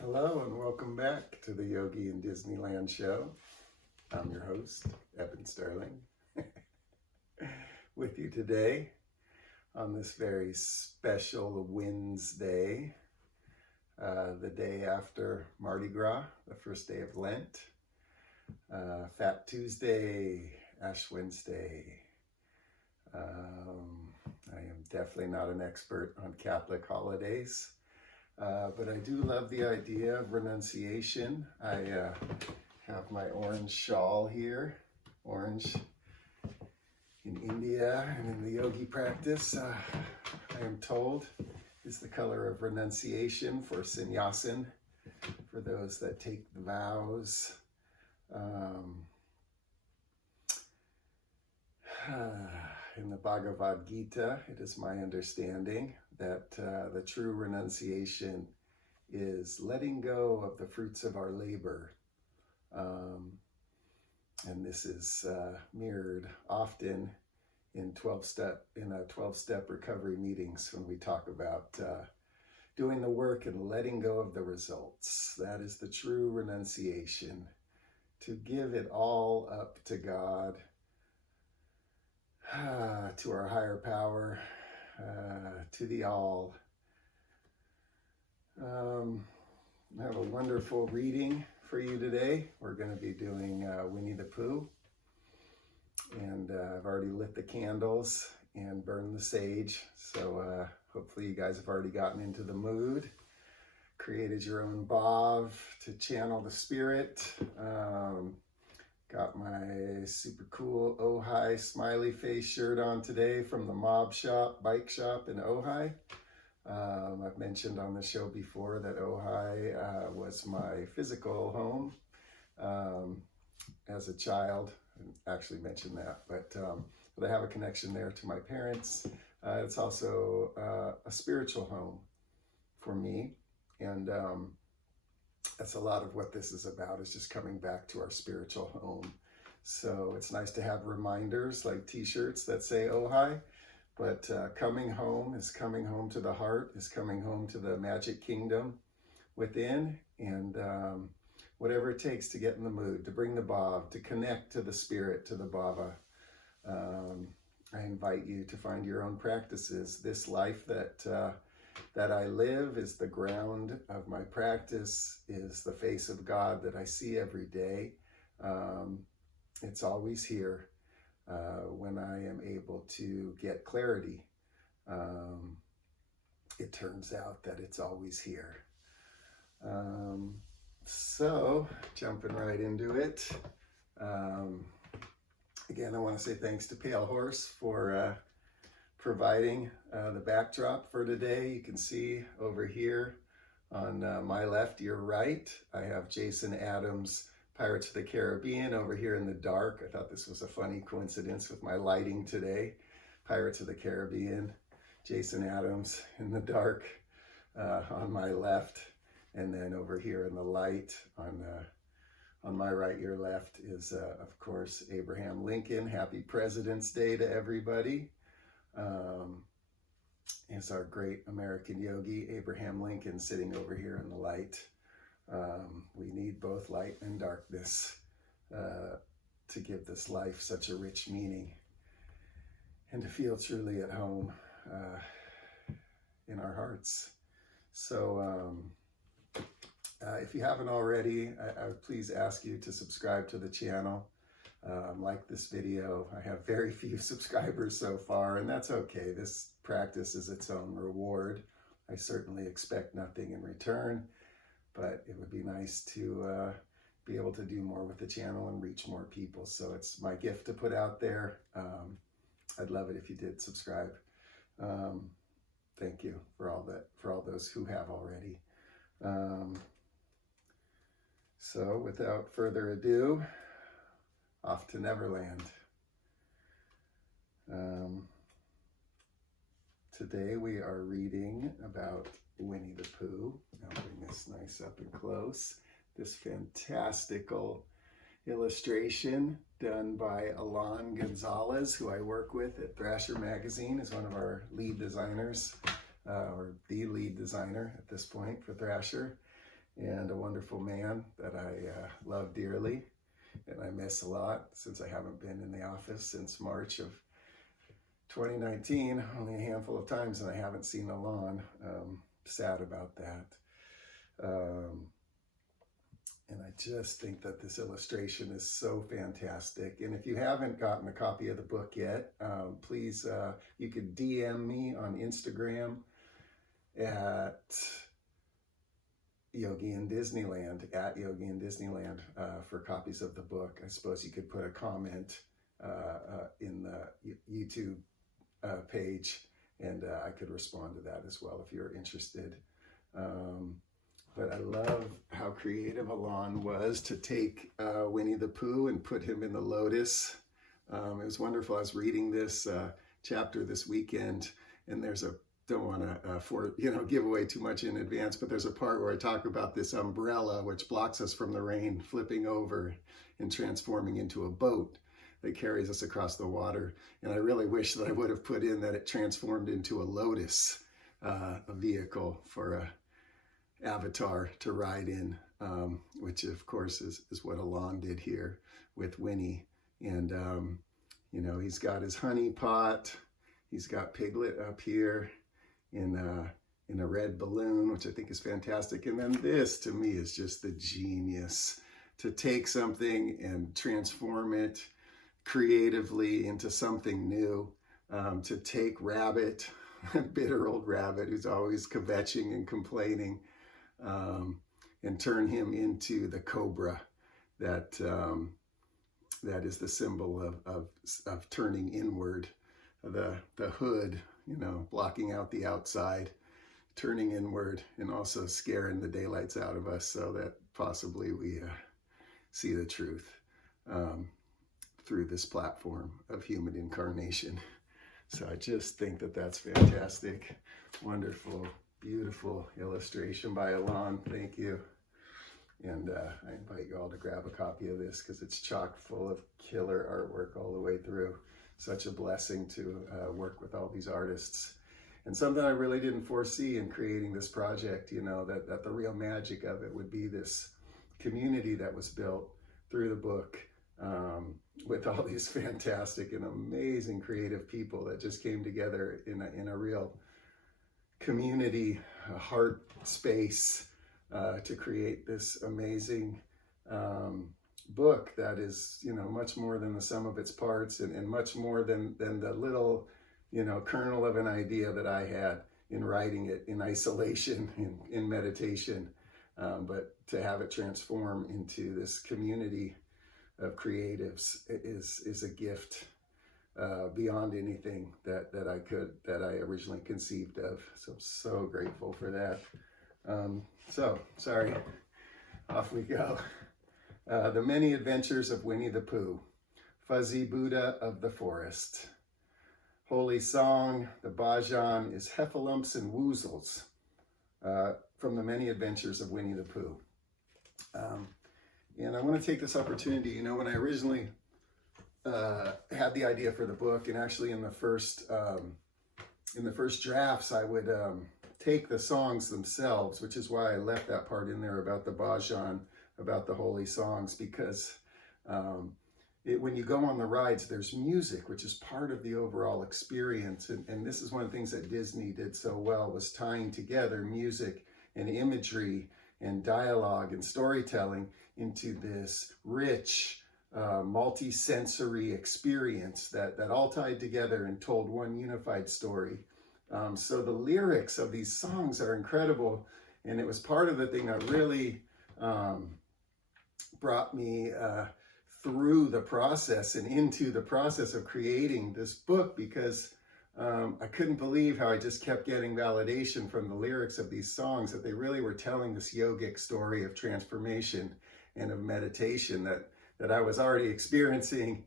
Hello and welcome back to the Yogi and Disneyland show. I'm your host, Eben Sterling, with you today on this very special Wednesday, the day after Mardi Gras, the first day of Lent, Fat Tuesday, Ash Wednesday. I am definitely not an expert on Catholic holidays. But I do love the idea of renunciation. I have my orange shawl here, orange in India and in the yogi practice, I am told, is the color of renunciation for sannyasin, for those that take the vows. In the Bhagavad Gita, it is my understanding that the true renunciation is letting go of the fruits of our labor. And this is mirrored often in 12-step recovery meetings when we talk about doing the work and letting go of the results. That is the true renunciation, to give it all up to God, to our higher power, to the all. I have a wonderful reading for you today. We're going to be doing Winnie the Pooh, and I've already lit the candles and burned the sage, so hopefully you guys have already gotten into the mood, created your own bhav to channel the spirit. Got my super cool Ojai smiley face shirt on today from the bike shop in Ojai. I've mentioned on the show before that Ojai was my physical home as a child. I actually mentioned that, but I have a connection there to my parents. It's also a spiritual home for me, and that's a lot of what this is about, is just coming back to our spiritual home. So it's nice to have reminders like t-shirts that say Ojai, but coming home is coming home to the heart, is coming home to the magic kingdom within, and whatever it takes to get in the mood, to bring the bhav, to connect to the spirit, to the bhava. I invite you to find your own practices. This life that I live is the ground of my practice, is the face of God that I see every day. It's always here when I am able to get clarity. It turns out that it's always here. So, jumping right into it. Again, I want to say thanks to Palehorse for providing the backdrop for today. You can see over here on my left, your right, I have Jason Adams' Pirates of the Caribbean over here in the dark. I thought this was a funny coincidence with my lighting today. Pirates of the Caribbean, Jason Adams in the dark on my left. And then over here in the light on my right, your left is, of course, Abraham Lincoln. Happy President's Day to everybody. It's our great American yogi, Abraham Lincoln, sitting over here in the light. We need both light and darkness to give this life such a rich meaning and to feel truly at home in our hearts. So if you haven't already, I would please ask you to subscribe to the channel. Like this video. I have very few subscribers so far, and that's okay. This practice is its own reward. I certainly expect nothing in return, but it would be nice to be able to do more with the channel and reach more people. So it's my gift to put out there. I'd love it if you did subscribe. Thank you for all those who have already. So without further ado, off to Neverland. Today we are reading about Winnie the Pooh. I'll bring this nice up and close. This fantastical illustration done by Gonzalez, who I work with at Thrasher Magazine, is one of our lead designers, or the lead designer at this point for Thrasher. and a wonderful man that I love dearly and I miss a lot since I haven't been in the office since March of 2019, only a handful of times, and I haven't seen Alon. Sad about that. And I just think that this illustration is so fantastic. And if you haven't gotten a copy of the book yet, please, you could DM me on Instagram at Yogi in Disneyland, at Yogi in Disneyland, for copies of the book. I suppose you could put a comment in the YouTube page, and I could respond to that as well if you're interested. But I love how creative Alon was to take Winnie the Pooh and put him in the lotus. It was wonderful. I was reading this chapter this weekend, and there's a, don't want to give away too much in advance, but there's a part where I talk about this umbrella which blocks us from the rain flipping over and transforming into a boat that carries us across the water. And I really wish that I would have put in that it transformed into a lotus, a vehicle for a avatar to ride in, which of course is what Alon did here with Winnie. And he's got his honey pot, he's got Piglet up here in a red balloon, which I think is fantastic. And then this to me is just the genius, to take something and transform it creatively into something new, to take Rabbit, bitter old Rabbit who's always kvetching and complaining, and turn him into the cobra that is the symbol of turning inward, the hood, blocking out the outside, turning inward, and also scaring the daylights out of us so that possibly we see the truth through this platform of human incarnation. So I just think that that's fantastic. Wonderful, beautiful illustration by Alon. Thank you. And I invite you all to grab a copy of this because it's chock full of killer artwork all the way through. Such a blessing to work with all these artists. And something I really didn't foresee in creating this project, that the real magic of it would be this community that was built through the book, with all these fantastic and amazing creative people that just came together in a real community, a heart space, to create this amazing book that is, much more than the sum of its parts, and much more than the little, kernel of an idea that I had in writing it in isolation, in meditation, but to have it transform into this community of creatives is a gift beyond anything that I originally conceived of. So grateful for that. So sorry, off we go. The Many Adventures of Winnie the Pooh, Fuzzy Buddha of the Forest. Holy Song, the Bhajan is Heffalumps and Woozles, from the Many Adventures of Winnie the Pooh. And I want to take this opportunity, when I originally had the idea for the book, and actually in the first drafts, I would take the songs themselves, which is why I left that part in there about the Bhajan, about the holy songs, because when you go on the rides, there's music, which is part of the overall experience. And this is one of the things that Disney did so well, was tying together music and imagery and dialogue and storytelling into this rich, multi-sensory experience that all tied together and told one unified story. So the lyrics of these songs are incredible, and it was part of the thing that really brought me through the process and into the process of creating this book, because I couldn't believe how I just kept getting validation from the lyrics of these songs, that they really were telling this yogic story of transformation and of meditation that I was already experiencing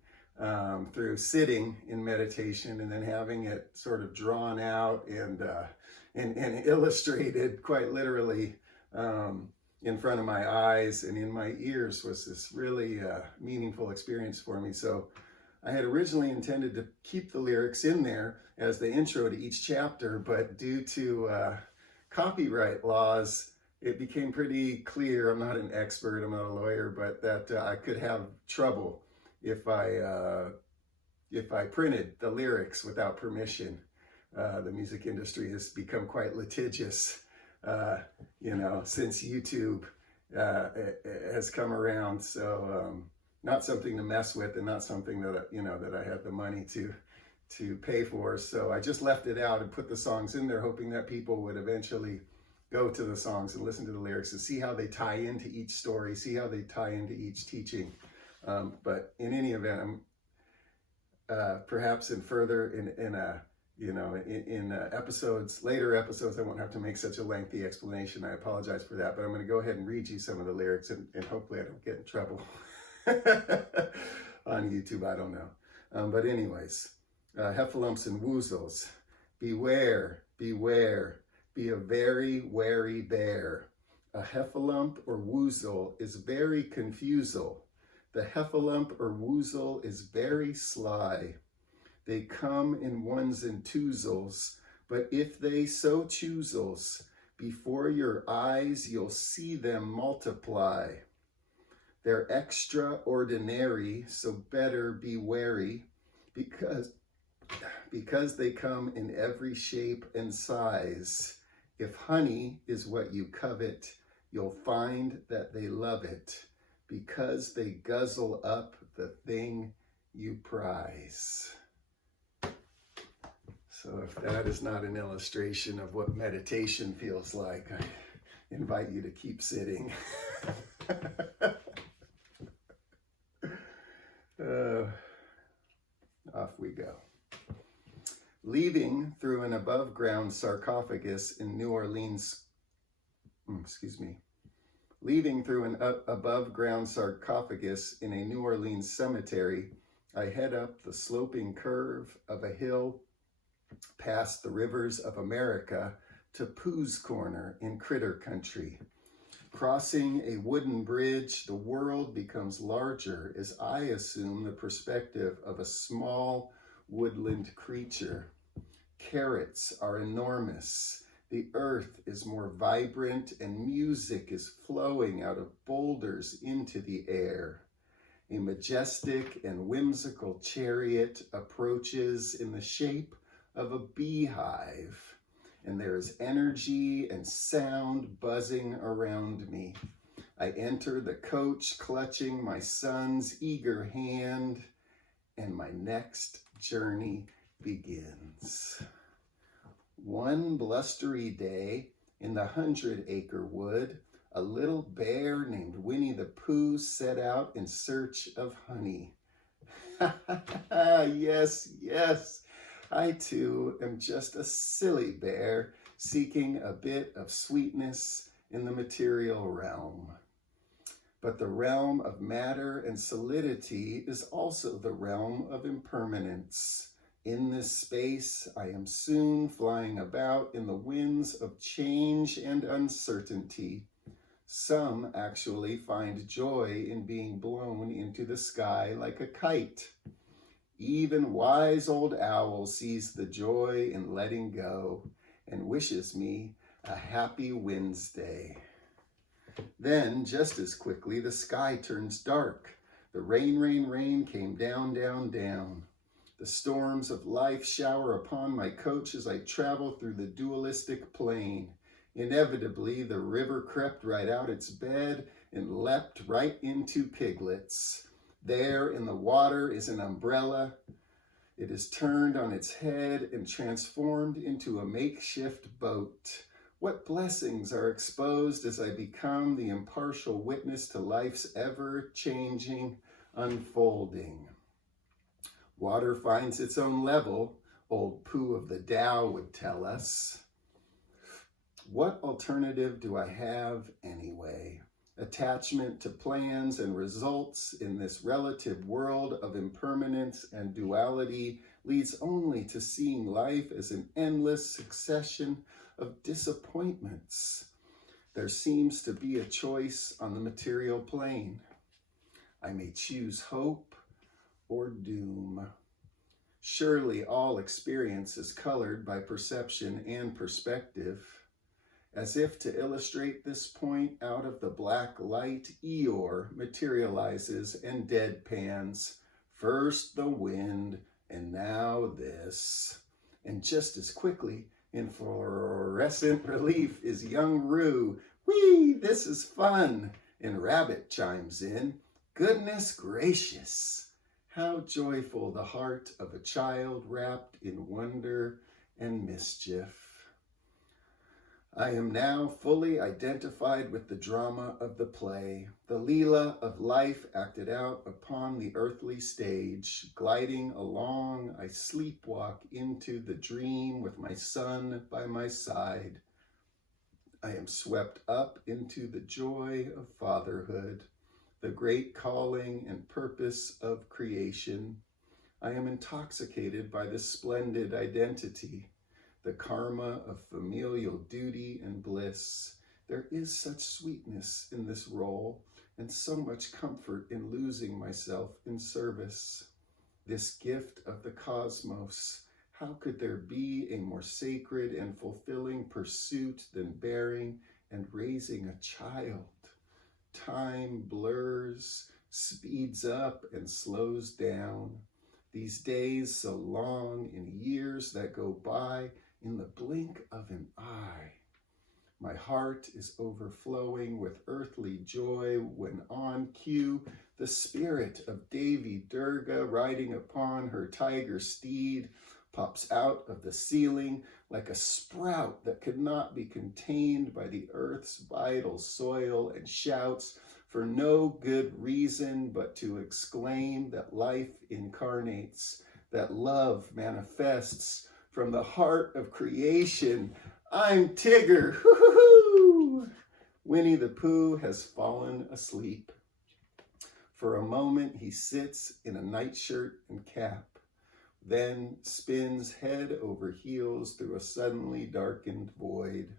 through sitting in meditation, and then having it sort of drawn out and illustrated quite literally in front of my eyes and in my ears, was this really meaningful experience for me. So I had originally intended to keep the lyrics in there as the intro to each chapter, but due to copyright laws, it became pretty clear, I'm not an expert, I'm not a lawyer, but that I could have trouble if I printed the lyrics without permission. The music industry has become quite litigious, since YouTube has come around. So not something to mess with, and not something that that I have the money to pay for. So I just left it out and put the songs in there, hoping that people would eventually go to the songs and listen to the lyrics and see how they tie into each story, see how they tie into each teaching. But in any event, I'm perhaps in episodes, later episodes, I won't have to make such a lengthy explanation. I apologize for that, but I'm going to go ahead and read you some of the lyrics, and hopefully I don't get in trouble on YouTube. I don't know. But anyways, heffalumps and woozles, beware, beware, be a very wary bear. A heffalump or woozle is very confusal. The heffalump or woozle is very sly. They come in ones and twosles, but if they so choosels, before your eyes you'll see them multiply. They're extraordinary, so better be wary, because they come in every shape and size. If honey is what you covet, you'll find that they love it, because they guzzle up the thing you prize. So if that is not an illustration of what meditation feels like, I invite you to keep sitting. Off we go. Leaving through an above-ground sarcophagus in New Orleans, Leaving through an above-ground sarcophagus in a New Orleans cemetery, I head up the sloping curve of a hill past the rivers of America to Pooh's Corner in Critter Country. Crossing a wooden bridge, the world becomes larger as I assume the perspective of a small woodland creature. Carrots are enormous. The earth is more vibrant and music is flowing out of boulders into the air. A majestic and whimsical chariot approaches in the shape of a beehive, and there is energy and sound buzzing around me. I enter the coach clutching my son's eager hand, and my next journey begins. One blustery day in the 100-acre wood, a little bear named Winnie the Pooh set out in search of honey. Yes, yes, I too am just a silly bear seeking a bit of sweetness in the material realm. But the realm of matter and solidity is also the realm of impermanence. In this space, I am soon flying about in the winds of change and uncertainty. Some actually find joy in being blown into the sky like a kite. Even wise old owl sees the joy in letting go and wishes me a happy Wednesday. Then, just as quickly, the sky turns dark. The rain came down, down, down. The storms of life shower upon my coach as I travel through the dualistic plain. Inevitably, the river crept right out its bed and leapt right into piglets. There in the water is an umbrella. It is turned on its head and transformed into a makeshift boat. What blessings are exposed as I become the impartial witness to life's ever-changing unfolding. Water finds its own level, old Pooh of the Tao would tell us. What alternative do I have anyway? Attachment to plans and results in this relative world of impermanence and duality leads only to seeing life as an endless succession of disappointments. There seems to be a choice on the material plane. I may choose hope or doom. Surely all experience is colored by perception and perspective. As if to illustrate this point, out of the black light, Eeyore materializes and deadpans. First the wind, and now this. And just as quickly, in fluorescent relief, is young Roo. Whee, this is fun. And Rabbit chimes in, goodness gracious. How joyful the heart of a child wrapped in wonder and mischief. I am now fully identified with the drama of the play, the Leela of life acted out upon the earthly stage. Gliding along, I sleepwalk into the dream with my son by my side. I am swept up into the joy of fatherhood, the great calling and purpose of creation. I am intoxicated by this splendid identity, the karma of familial duty and bliss. There is such sweetness in this role and so much comfort in losing myself in service. This gift of the cosmos, how could there be a more sacred and fulfilling pursuit than bearing and raising a child? Time blurs, speeds up and slows down. These days so long and years that go by in the blink of an eye. My heart is overflowing with earthly joy when on cue the spirit of Devi Durga riding upon her tiger steed pops out of the ceiling like a sprout that could not be contained by the earth's vital soil and shouts for no good reason but to exclaim that life incarnates, that love manifests from the heart of creation. I'm Tigger. Hoo-hoo-hoo! Winnie the Pooh has fallen asleep. For a moment, he sits in a nightshirt and cap, then spins head over heels through a suddenly darkened void.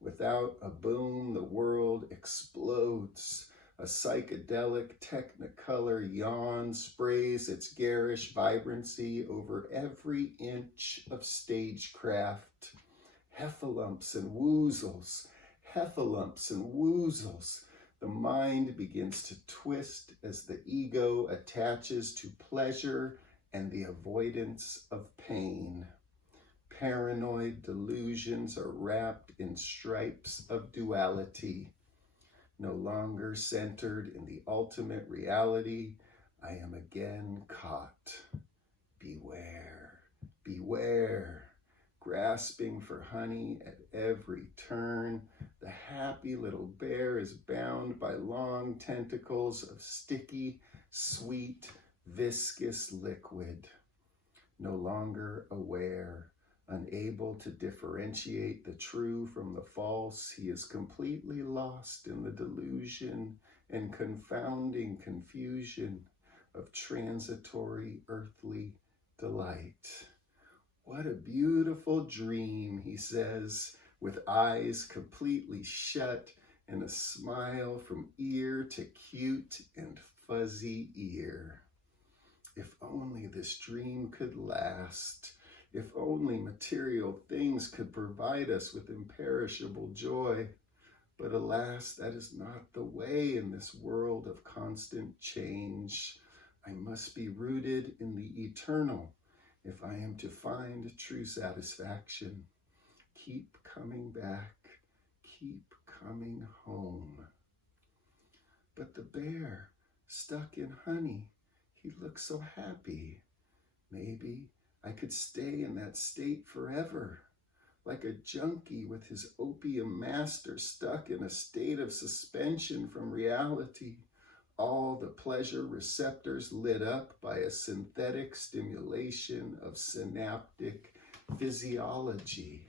Without a boom, the world explodes. A psychedelic technicolor yawn sprays its garish vibrancy over every inch of stagecraft. Heffalumps and woozles, heffalumps and woozles. The mind begins to twist as the ego attaches to pleasure and the avoidance of pain. Paranoid delusions are wrapped in stripes of duality. No longer centered in the ultimate reality, I am again caught. Beware, beware. Grasping for honey at every turn, the happy little bear is bound by long tentacles of sticky, sweet, viscous liquid. No longer aware, unable to differentiate the true from the false, he is completely lost in the delusion and confounding confusion of transitory earthly delight. What a beautiful dream, he says, with eyes completely shut and a smile from ear to cute and fuzzy ear. If only this dream could last. If only material things could provide us with imperishable joy. But alas, that is not the way in this world of constant change. I must be rooted in the eternal if I am to find true satisfaction. Keep coming back, keep coming home. But the bear, stuck in honey, he looks so happy. Maybe I could stay in that state forever, like a junkie with his opium master stuck in a state of suspension from reality, all the pleasure receptors lit up by a synthetic stimulation of synaptic physiology.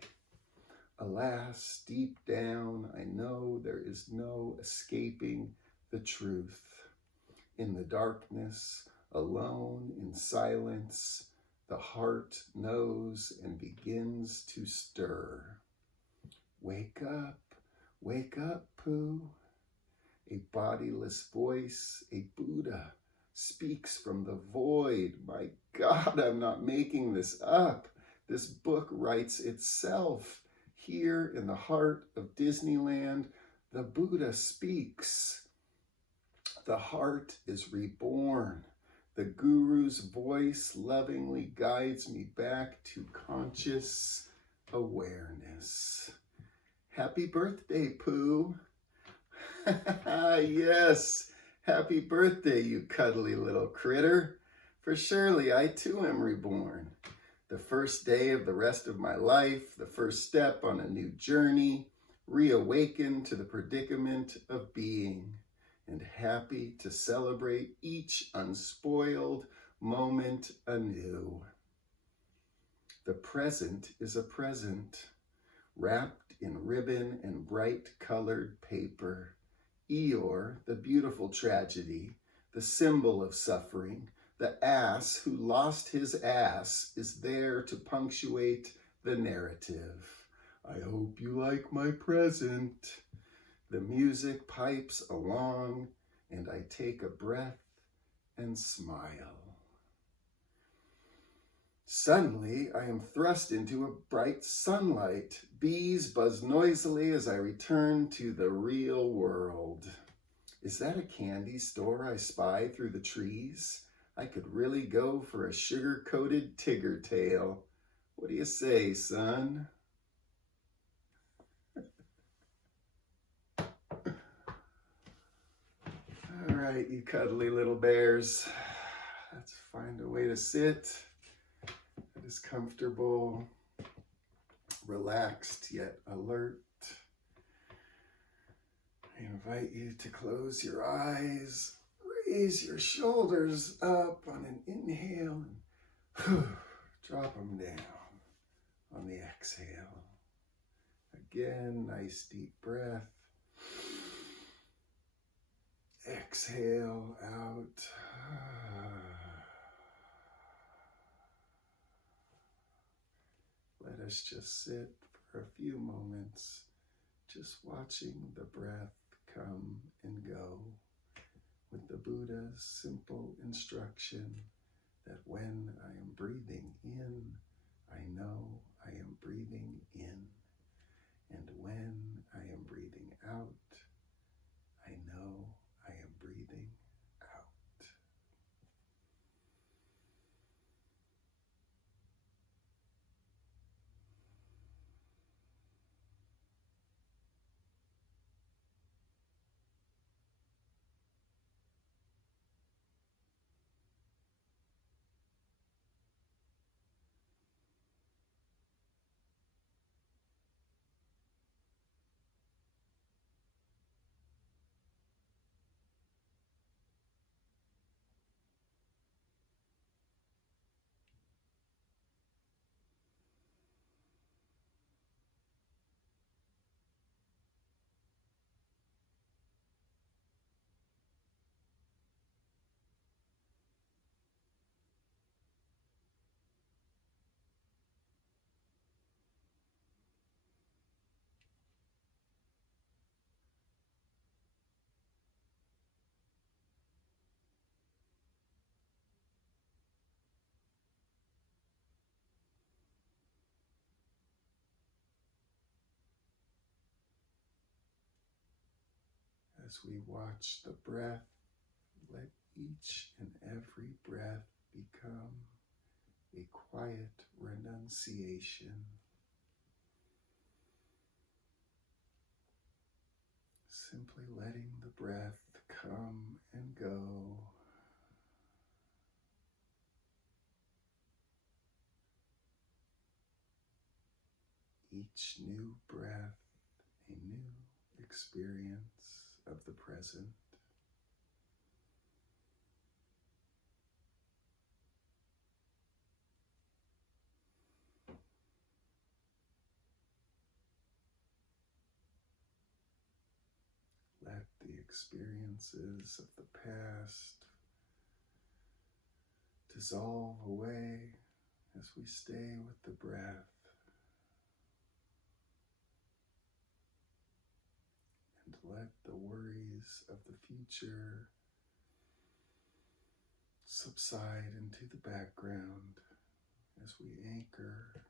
Alas, deep down, I know there is no escaping the truth. In the darkness, alone in silence, the heart knows and begins to stir. Wake up, Pooh. A bodiless voice, a Buddha, speaks from the void. My God, I'm not making this up. This book writes itself. here in the heart of Disneyland, the Buddha speaks. The heart is reborn. The Guru's voice lovingly guides me back to conscious awareness. Happy birthday, Pooh. Yes, happy birthday, you cuddly little critter. For surely I too am reborn. The first day of the rest of my life, the first step on a new journey, reawakened to the predicament of being, and happy to celebrate each unspoiled moment anew. The present is a present, wrapped in ribbon and bright colored paper. Eeyore, the beautiful tragedy, the symbol of suffering, the ass who lost his ass, is there to punctuate the narrative. I hope you like my present. The music pipes along, and I take a breath and smile. Suddenly, I am thrust into a bright sunlight. Bees buzz noisily as I return to the real world. Is that a candy store I spy through the trees? I could really go for a sugar-coated Tigger tail. What do you say, son? All right, you cuddly little bears. Let's find a way to sit that is comfortable, relaxed yet alert. I invite you to close your eyes, raise your shoulders up on an inhale, and drop them down on the exhale. Again, nice deep breath. Exhale out. Let us just sit for a few moments, just watching the breath come and go, with the Buddha's simple instruction that when I am breathing in, I know I am breathing in, and when I am breathing out, I know I am breathing out. As we watch the breath, let each and every breath become a quiet renunciation. Simply letting the breath come and go. Each new breath, a new experience of the present. Let the experiences of the past dissolve away as we stay with the breath. And let the worries of the future subside into the background as we anchor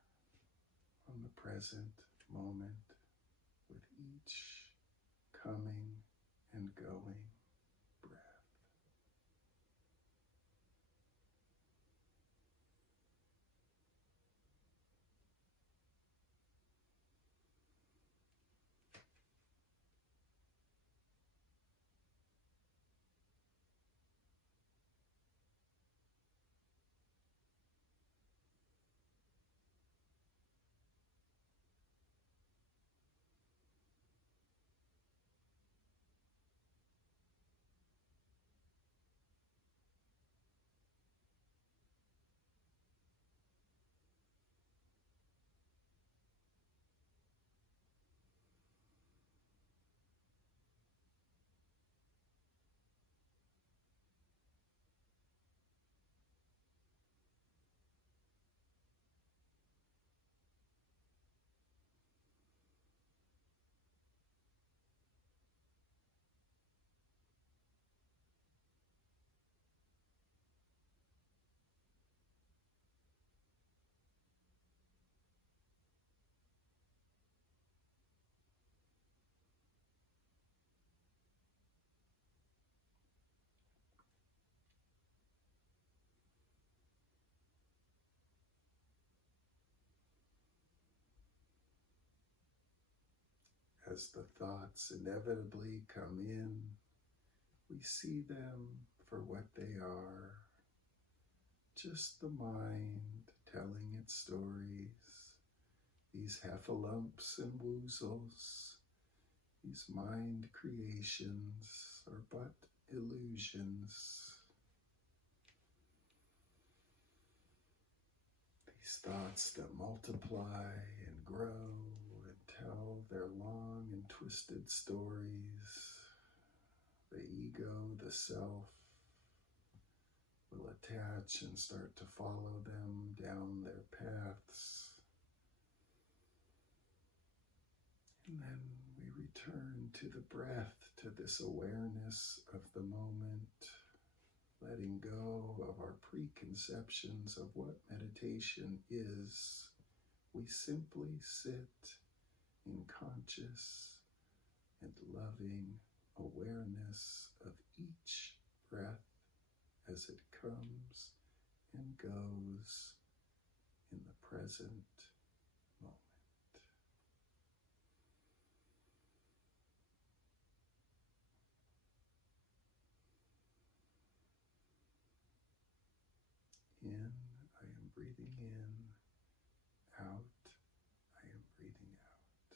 on the present moment with each coming and going breath. As the thoughts inevitably come in, we see them for what they are, just the mind telling its stories. These heffalumps and woozles, these mind creations are but illusions. These thoughts that multiply and grow and tell their long and twisted stories. The ego, the self, will attach and start to follow them down their paths. And then we return to the breath, to this awareness of the moment, letting go of our preconceptions of what meditation is. We simply sit in conscious and loving awareness of each breath as it comes and goes in the present moment. In, I am breathing in. Out, I am breathing out.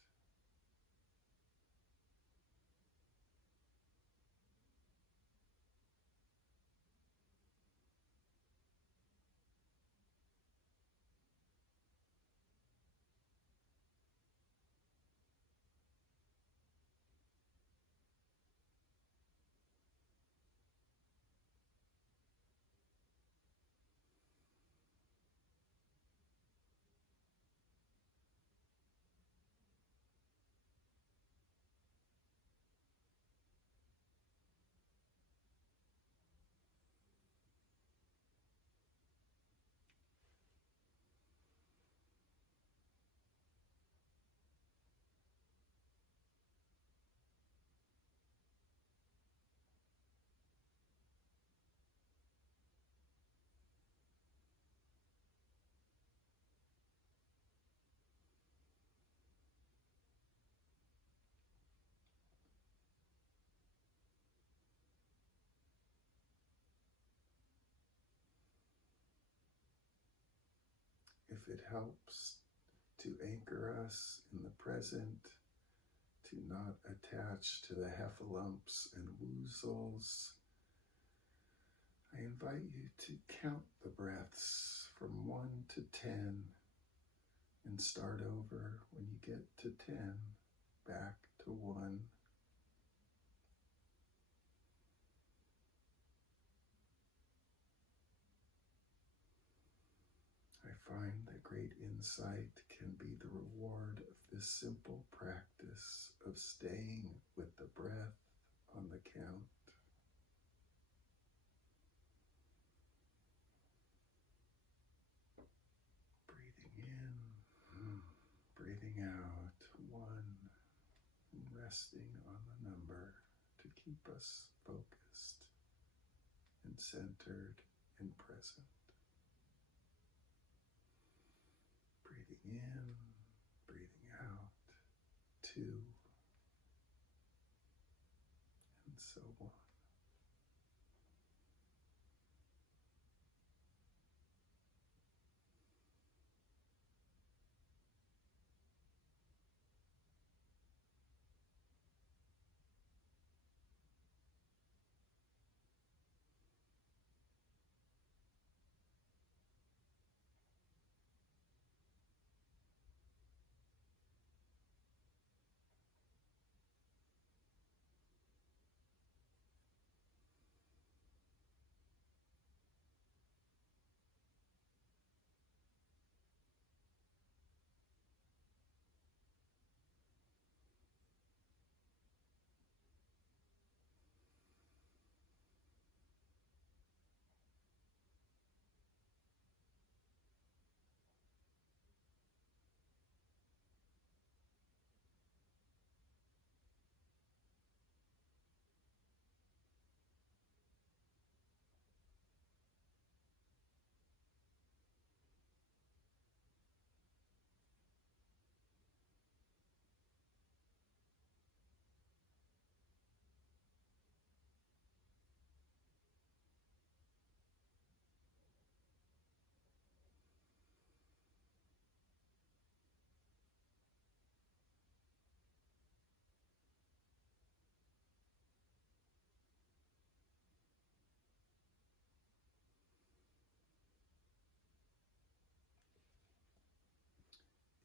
If it helps to anchor us in the present, to not attach to the heffalumps and woozles, I invite you to count the breaths from 1 to 10 and start over when you get to 10, back to 1. I find that great insight can be the reward of this simple practice of staying with the breath on the count. Breathing in, breathing out. resting on the number to keep us focused and centered and present. Breathing in, breathing out, 2, and so on.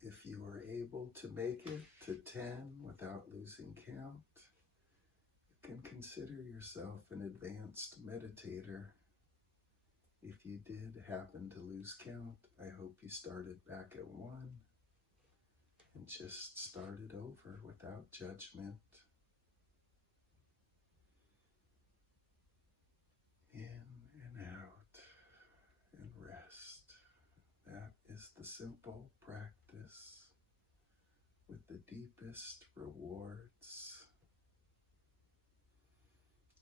If you are able to make it to 10 without losing count, you can consider yourself an advanced meditator. If you did happen to lose count, I hope you started back at 1 and just started over without judgment. In and out and rest. That is the simple practice with the deepest rewards.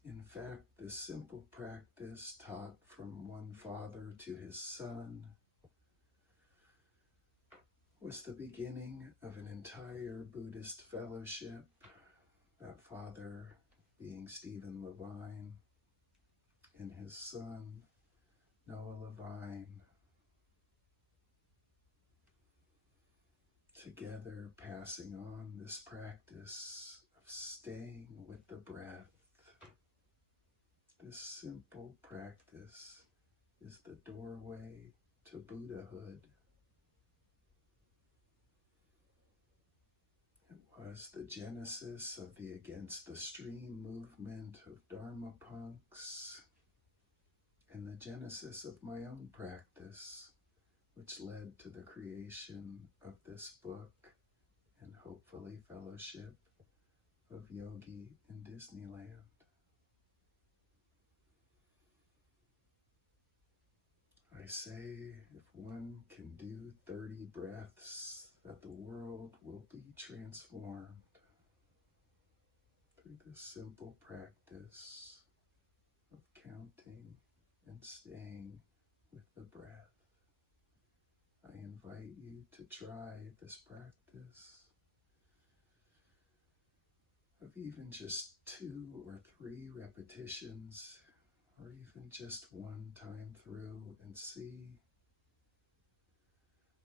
In fact, this simple practice taught from one father to his son was the beginning of an entire Buddhist fellowship, that father being Stephen Levine and his son, Noah Levine, together passing on this practice of staying with the breath. This simple practice is the doorway to Buddhahood. It was the genesis of the Against the Stream movement of Dharma punks, and the genesis of my own practice, which led to the creation of this book and hopefully fellowship of Yogi in Disneyland. I say if one can do 30 breaths, that the world will be transformed through this simple practice of counting and staying with the breath. I invite you to try this practice of even just 2 or 3 repetitions, or even just one time through, and see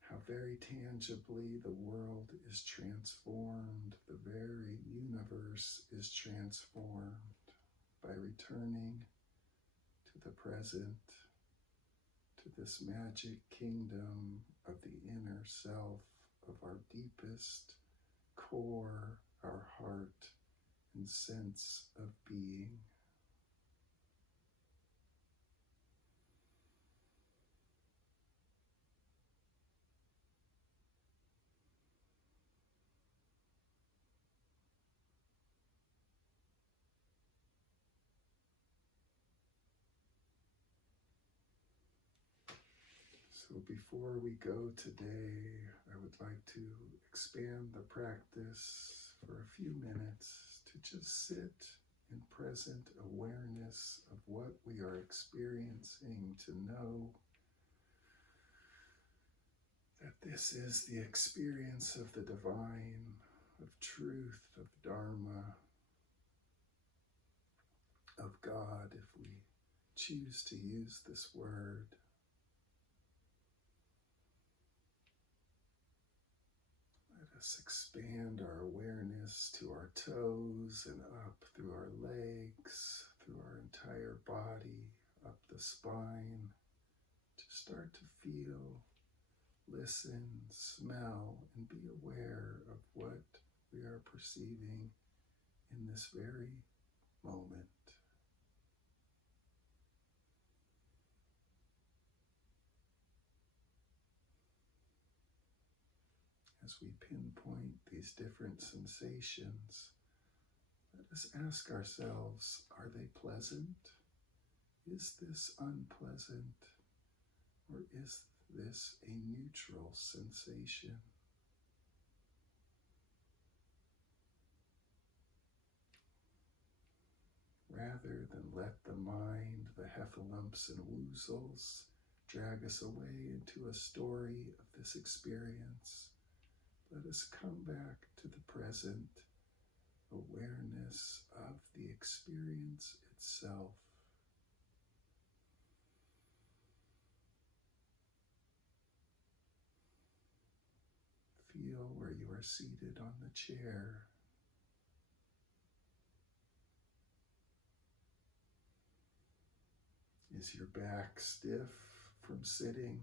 how very tangibly the world is transformed, the very universe is transformed by returning to the present, to this magic kingdom of the inner self, of our deepest core, our heart and sense of being. So before we go today, I would like to expand the practice for a few minutes to just sit in present awareness of what we are experiencing, to know that this is the experience of the divine, of truth, of Dharma, of God, if we choose to use this word. Let us expand our awareness to our toes and up through our legs, through our entire body, up the spine, to start to feel, listen, smell, and be aware of what we are perceiving in this very moment. As we pinpoint these different sensations, let us ask ourselves, are they pleasant? Is this unpleasant? Or is this a neutral sensation? Rather than let the mind, the heffalumps and woozles, drag us away into a story of this experience, let us come back to the present awareness of the experience itself. Feel where you are seated on the chair. Is your back stiff from sitting?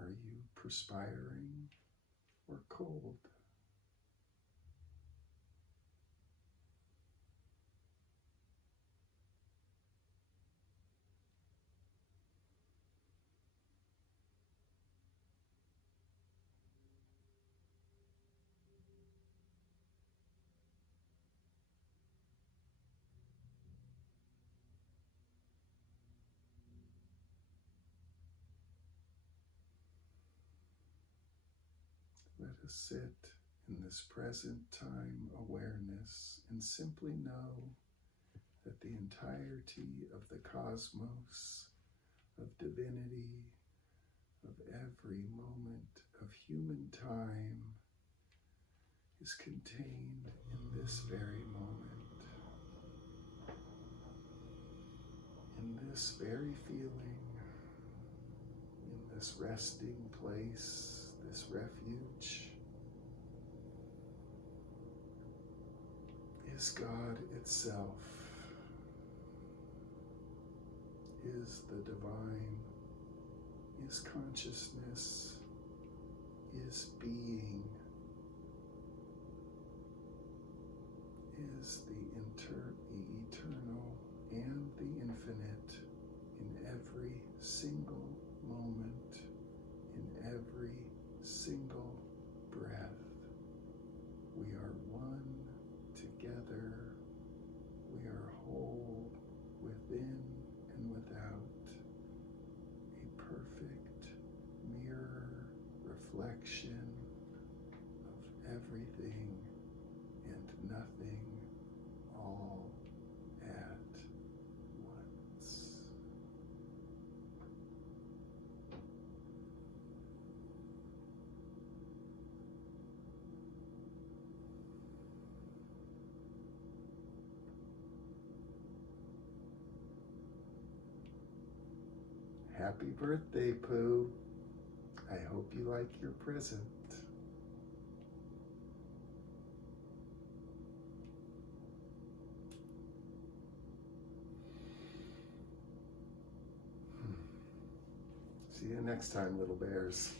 Are you perspiring or cold? Let us sit in this present time awareness and simply know that the entirety of the cosmos, of divinity, of every moment of human time is contained in this very moment, in this very feeling, in this resting place, this refuge, is God itself, is the divine, is consciousness, is being, is the eternal and the infinite in every single moment, in every single breath. We are one together. We are whole within and without. A perfect mirror reflection of everything and nothing all at once. Happy birthday, Pooh. I hope you like your present. See you next time, little bears.